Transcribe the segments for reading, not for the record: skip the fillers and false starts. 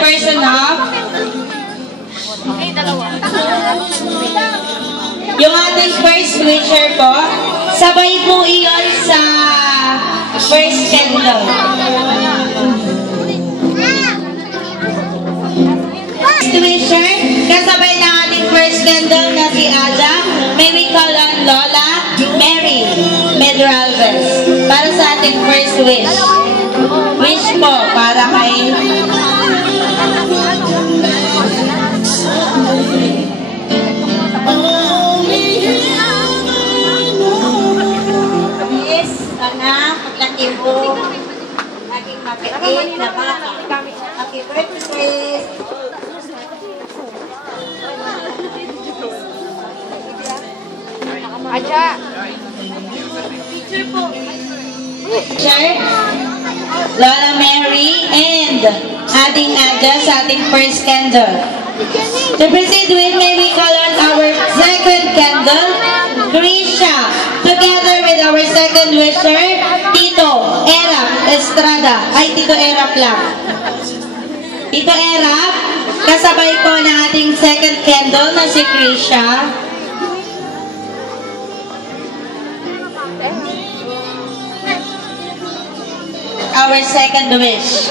person of yung ating first wisher po. Sabay po iyon sa first candle. First wisher, kasabay ng ating first candle na si Aja. May we call on Lola Mary Medralves para sa ating first wish. Wish po para kay yes, sana paglaki po naging mapikit na bata. Happy birthday! Aja! Picture po! Picture! Lola Mary and ating Aja sa ating first candle. To proceed with, may we call on our second candle, Grisha, together with our second wisher, Tito Erap Estrada. Ay, Tito Erap lang. Tito Erap, kasabay po ng ating second candle na si Grisha. Our second wish.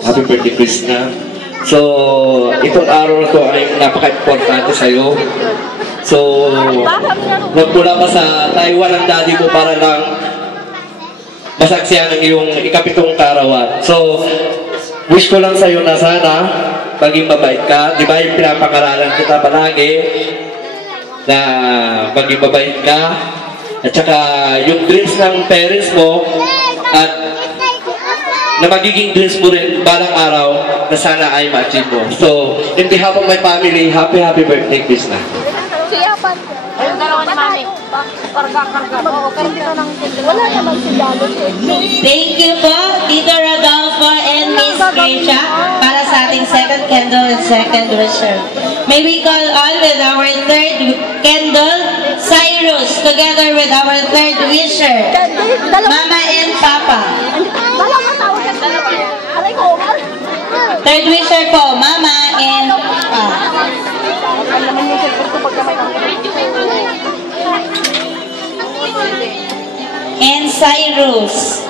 Happy birthday, Krishna. So, itong araw na to ay napaka-importante sa'yo. So, nagmula pa sa Taiwan ang daddy mo para lang masaksiyan ang iyong ikapitong karawan. So, wish ko lang sa'yo na sana maging mabait ka. Di ba yung pinapangaralan kita palagi na maging mabait ka? At saka yung dreams ng parents mo at na magiging dreams mo rin balang araw na sana ay ma-achieve mo. So, in behalf of my family, happy birthday, Krishna. Siyapan. Ayun, dalawa ni Mami. Karga-karga. Oo, pero dito nang wala naman si Dalo. Thank you po, Tito Rodolfo and Miss Grisha para sa ating second candle and second wisher. May we call on with our third candle, Cyrus, together with our third wisher, Mama and Papa. Third wisher po, Mama and Papa. And Cyrus.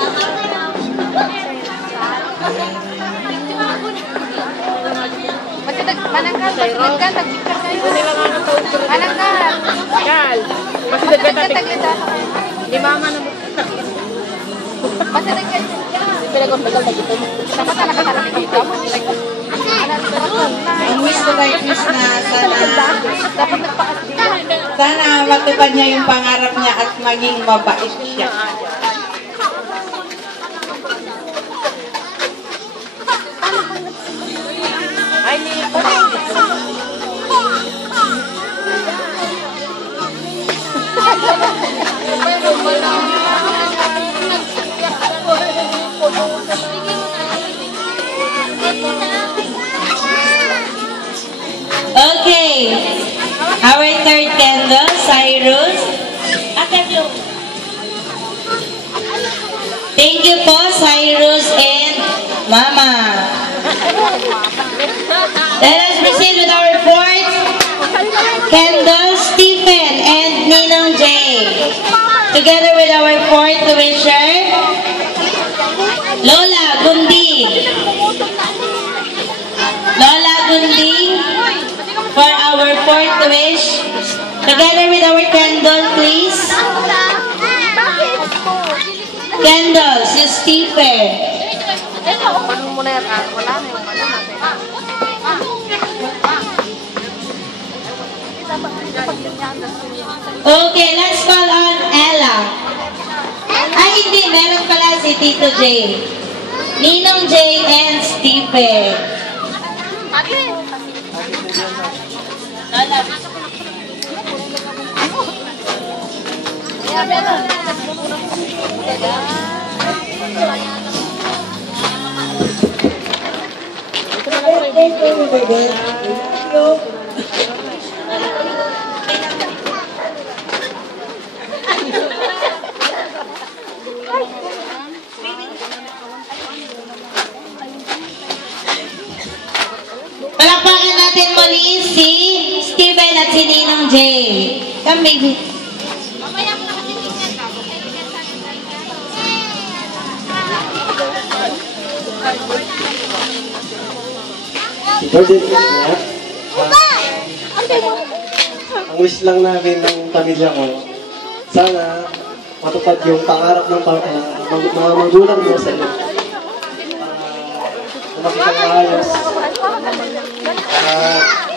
Ang wish ko kay Krishna, sana matupad niya yung pangarap niya at maging mabait siya. Okay, our third candle, Cyrus. Thank you po, Cyrus and Mama. Let us proceed with our fourth candle, Stephen and Ninong J. Together with our fourth wisher, Lola Gunding. Lola Gunding for our fourth wish. Together with our candle, please. Candles, si Stephen. Okay, let's call on Ella. Ay, hindi. Meron pala si Tito J. Ninong J and Stephen. Jay. Come, baby. Birthday niya. Ang wish lang namin ng pamilya ko, sana matupad yung pangarap ng mga magulang mo sa iyo. Kumaki kang maayos.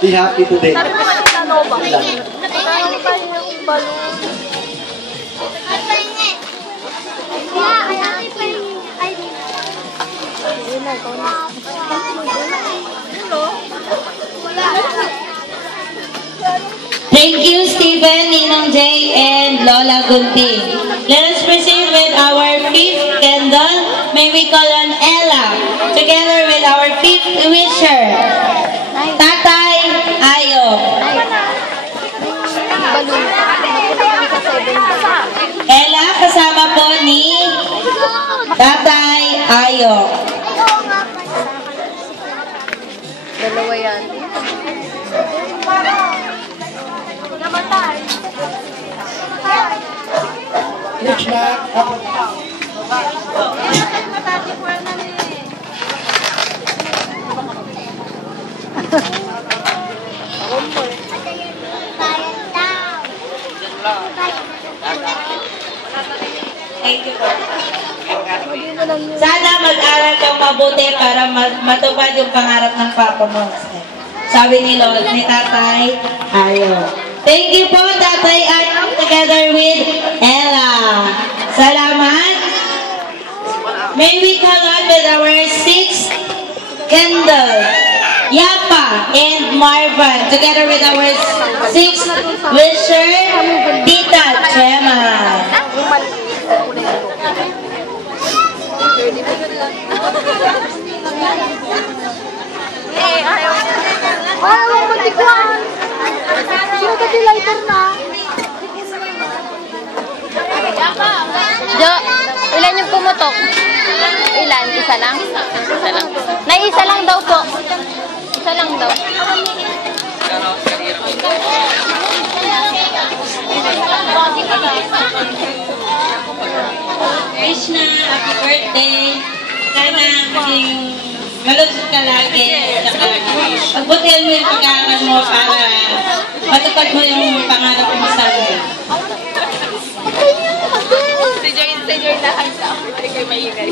Be happy today. Thank you, Stephen, Ninong Jay, and Lola Gunting. Let us proceed with our fifth candle. May we call on Ella, together with our fifth wisher, Tatay Ayo. Ella, kasama po ni Tatay Ayo. Dalawa yan. Thank you po. Sana mag-aral kang mabuti para matupad yung pangarap ng papa mo. Sabi ni Lord, ni Tatay Ayo. Thank you po, Tatay Ayo, together with Ella. Salamat. May we call on with our sixth candle, Yapa and Marvan, together with our sixth wisher, Tita Chema. Ayaw mo matikwan. Sino kasi lighter na? Jo, ilan yung pumutok? Ilan? Isa lang? Isa lang. Isa lang daw po. Isa lang daw. Krishna, happy birthday. Sana maging malusog ka lagi. Pagbutihan mo yung pag-aaral mo para matupad mo yung pangarap mo sa akin. Si Joy na ang sa ako. Hindi kayo maingay.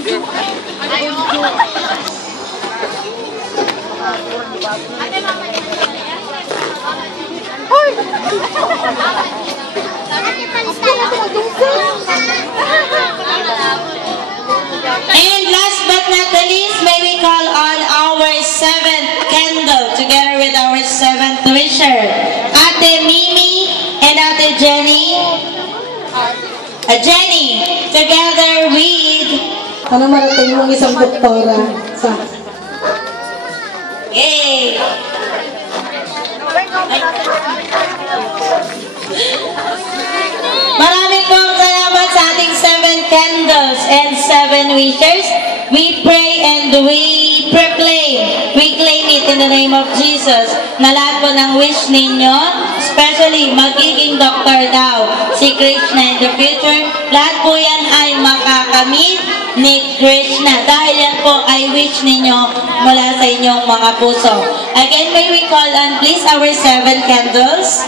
Hoy! And last but not the least, may we call on our seventh candle together with our seventh wisher, Ate Mimi and Ate Jenny. Jenny, together with... Sana marating mo ang isang doktora sa... Yay! Maraming pong salamat sa ating 7 candles and 7 wishers. We pray and we proclaim, we claim it in the name of Jesus na lahat po ng wish ninyo, especially magiging doktor daw si Krishna in the future, lahat po yan ay makakamit ni Krishna dahil yan po ay wish ninyo mula sa inyong mga puso. Again, may we call on please our 7 candles.